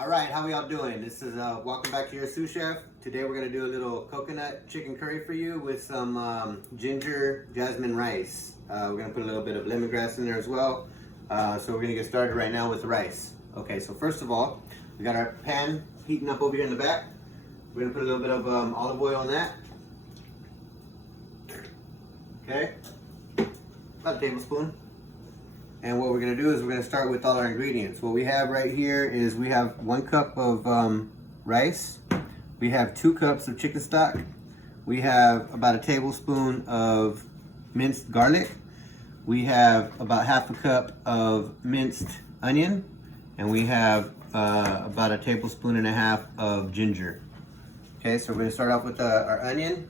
All right, how we all doing? This is welcome back to your sous chef. Today we're gonna do a little coconut chicken curry for you with some ginger jasmine rice. We're gonna put a little bit of lemongrass in there as well. So we're gonna get started right now with the rice. Okay, so first of all, we got our pan heating up over here in the back. We're gonna put a little bit of olive oil on that. Okay, about a tablespoon. And what we're gonna do is we're gonna start with all our ingredients. What we have right here is we have 1 cup of rice. We have 2 cups of chicken stock. We have about a tablespoon of minced garlic. We have about half a cup of minced onion. And we have about a tablespoon and a half of ginger. Okay, so we're gonna start off with our onion.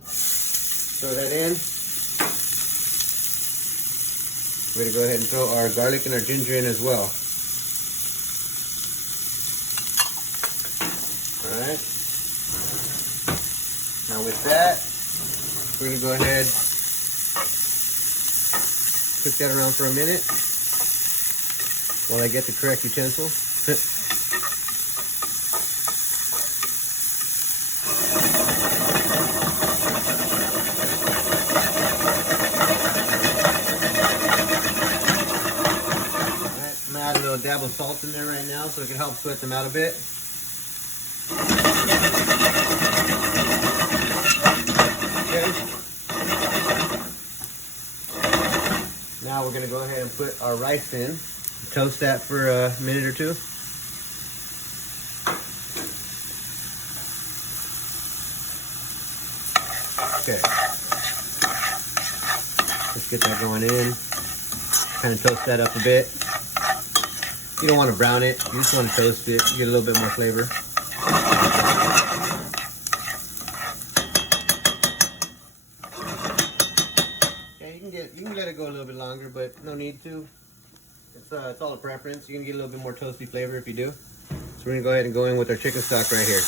Throw that in. We're gonna go ahead and throw our garlic and our ginger in as well. All right. Now with that, we're gonna go ahead, cook that around for a minute while I get the correct utensil. Add a little dab of salt in there right now so it can help sweat them out a bit. Okay. Now we're going to go ahead and put our rice in. Toast that for a minute or two. Okay. Let's get that going in. Kind of toast that up a bit. You don't want to brown it, you just want to toast it, get a little bit more flavor. Okay, you can let it go a little bit longer, but no need to. It's all a preference. You can get a little bit more toasty flavor if you do. So we're gonna go ahead and go in with our chicken stock right here.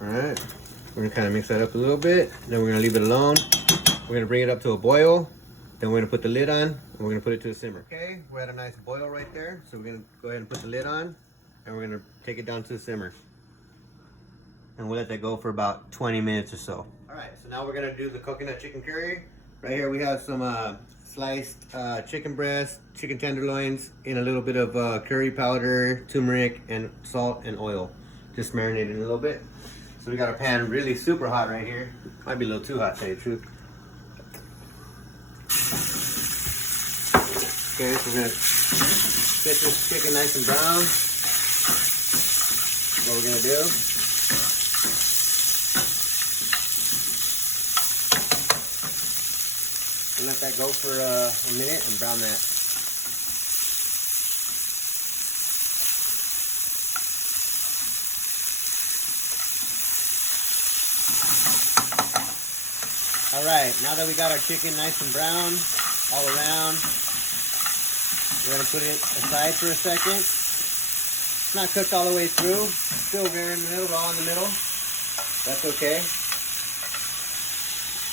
All right. We're gonna kind of mix that up a little bit. Then we're gonna leave it alone. We're gonna bring it up to a boil. Then we're gonna put the lid on and we're gonna put it to a simmer. Okay, we're at a nice boil right there. So we're gonna go ahead and put the lid on and we're gonna take it down to the simmer. And we'll let that go for about 20 minutes or so. All right, so now we're gonna do the coconut chicken curry. Right here we have some sliced chicken breast, chicken tenderloins in a little bit of curry powder, turmeric, and salt and oil. Just marinated a little bit. So we got our pan really super hot right here. Might be a little too hot, to tell you the truth. Okay, so we're gonna get this chicken nice and brown. What we're gonna do. We'll let that go for a minute and brown that. All right, now that we got our chicken nice and brown all around, we're gonna put it aside for a second. It's not cooked all the way through, still very in the middle, raw in the middle. That's okay.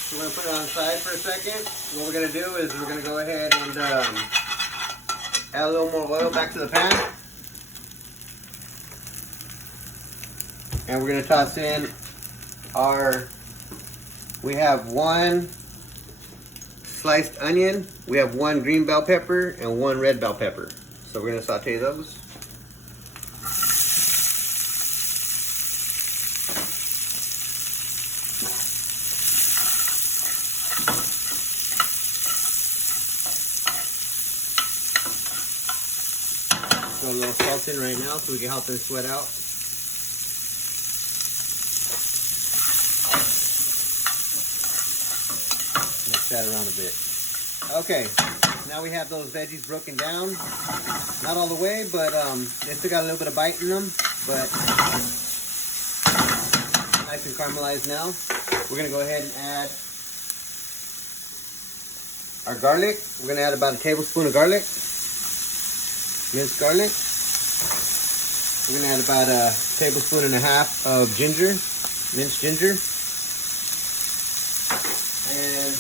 So we're gonna put it on the side for a second. What we're gonna do is we're gonna go ahead and add a little more oil back to the pan. And we're gonna toss in we have 1 sliced onion, we have 1 green bell pepper, and 1 red bell pepper. So we're gonna saute those. Throw a little salt in right now so we can help them sweat out. That around a bit. Okay, now we have those veggies broken down. Not all the way, but they still got a little bit of bite in them, but nice and caramelized now. We're gonna go ahead and add our garlic. We're gonna add about a tablespoon of garlic, minced garlic. We're gonna add about a tablespoon and a half of ginger, minced ginger. And And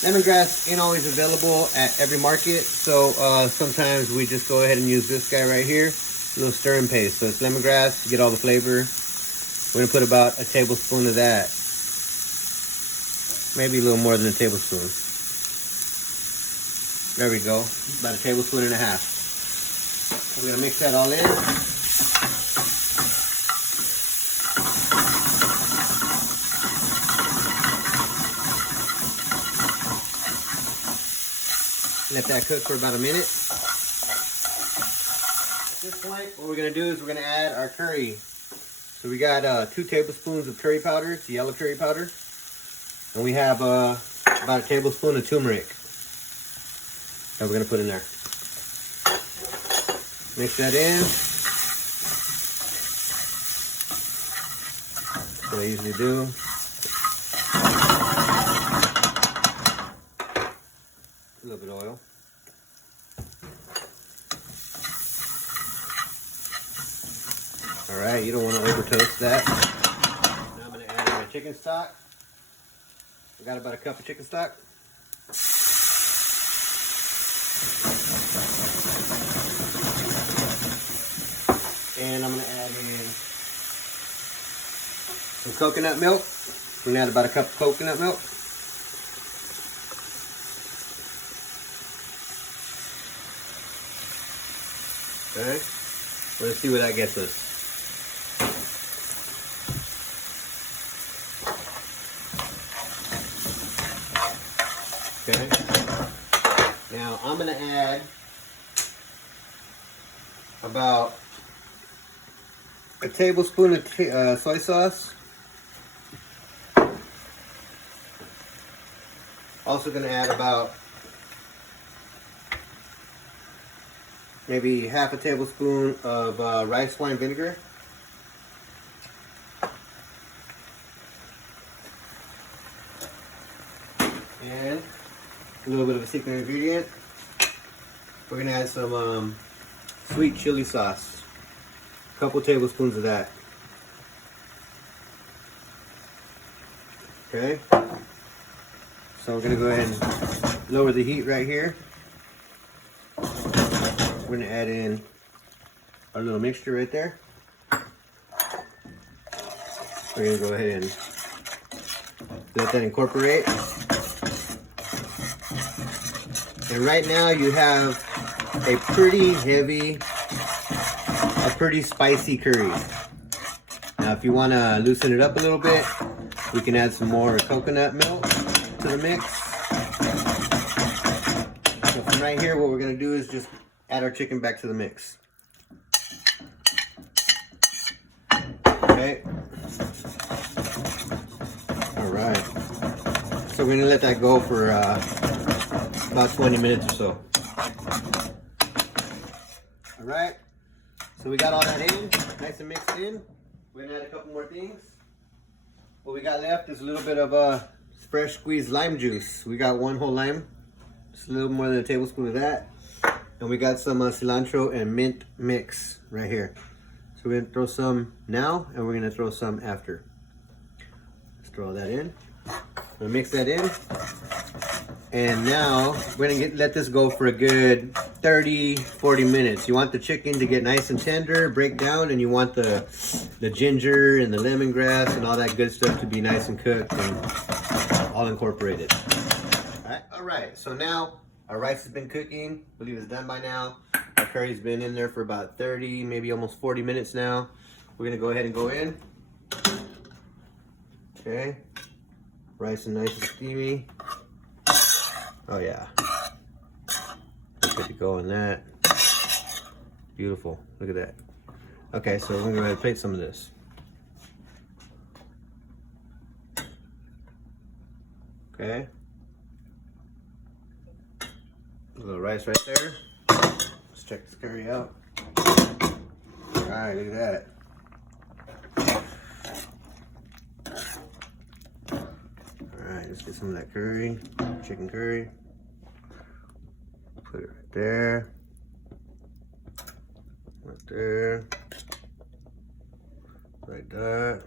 lemongrass ain't always available at every market, so sometimes we just go ahead and use this guy right here, a little stir and paste. So it's lemongrass to get all the flavor. We're gonna put about a tablespoon of that, maybe a little more than a tablespoon. There we go, about a tablespoon and a half. We're gonna mix that all in. Let that cook for about a minute. At this point, what we're gonna do is we're gonna add our curry. So we got 2 tablespoons of curry powder, it's yellow curry powder. And we have about a tablespoon of turmeric that we're gonna put in there. Mix that in. That's what I usually do. A little bit of oil. All right, you don't want to over toast that. Now I'm going to add in my chicken stock. I got about a cup of chicken stock. And I'm going to add in some coconut milk. We're going to add about a cup of coconut milk. Okay, let's see what that gets us. Okay, now I'm gonna add about a tablespoon of soy sauce. Also gonna add about maybe half a tablespoon of rice wine vinegar. And a little bit of a secret ingredient. We're gonna add some sweet chili sauce. A couple tablespoons of that. Okay. So we're gonna go ahead and lower the heat right here. We're gonna add in our little mixture right there. We're gonna go ahead and let that incorporate. And right now you have a pretty heavy, a pretty spicy curry. Now if you wanna loosen it up a little bit, we can add some more coconut milk to the mix. So from right here, what we're gonna do is just add our chicken back to the mix. Okay. All right. So we're gonna let that go for about 20 minutes or so. All right. So we got all that in, nice and mixed in. We're gonna add a couple more things. What we got left is a little bit of fresh squeezed lime juice. We got 1 whole lime, just a little more than a tablespoon of that. And we got some cilantro and mint mix right here. So we're gonna throw some now and we're gonna throw some after. Let's throw that in. We'll mix that in. And now we're gonna let this go for a good 30-40 minutes. You want the chicken to get nice and tender, break down, and you want the ginger and the lemongrass and all that good stuff to be nice and cooked and all incorporated. All right, so now our rice has been cooking. I believe it's done by now. Our curry's been in there for about 30, maybe almost 40 minutes now. We're gonna go ahead and go in. Okay. Rice is nice and steamy. Oh yeah. Good to go on that. Beautiful. Look at that. Okay, so we're gonna go ahead and plate some of this. Okay. A little rice right there. Let's check this curry out. Alright, look at that. Alright, let's get some of that curry, chicken curry. Put it right there. Right there. Like that.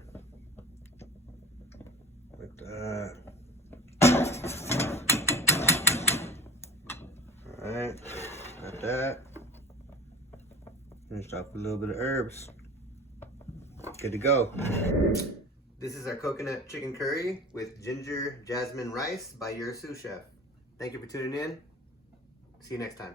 Like that. Finish off with a little bit of herbs. Good to go. This is our coconut chicken curry with ginger jasmine rice by your sous chef. Thank you for tuning in. See you next time.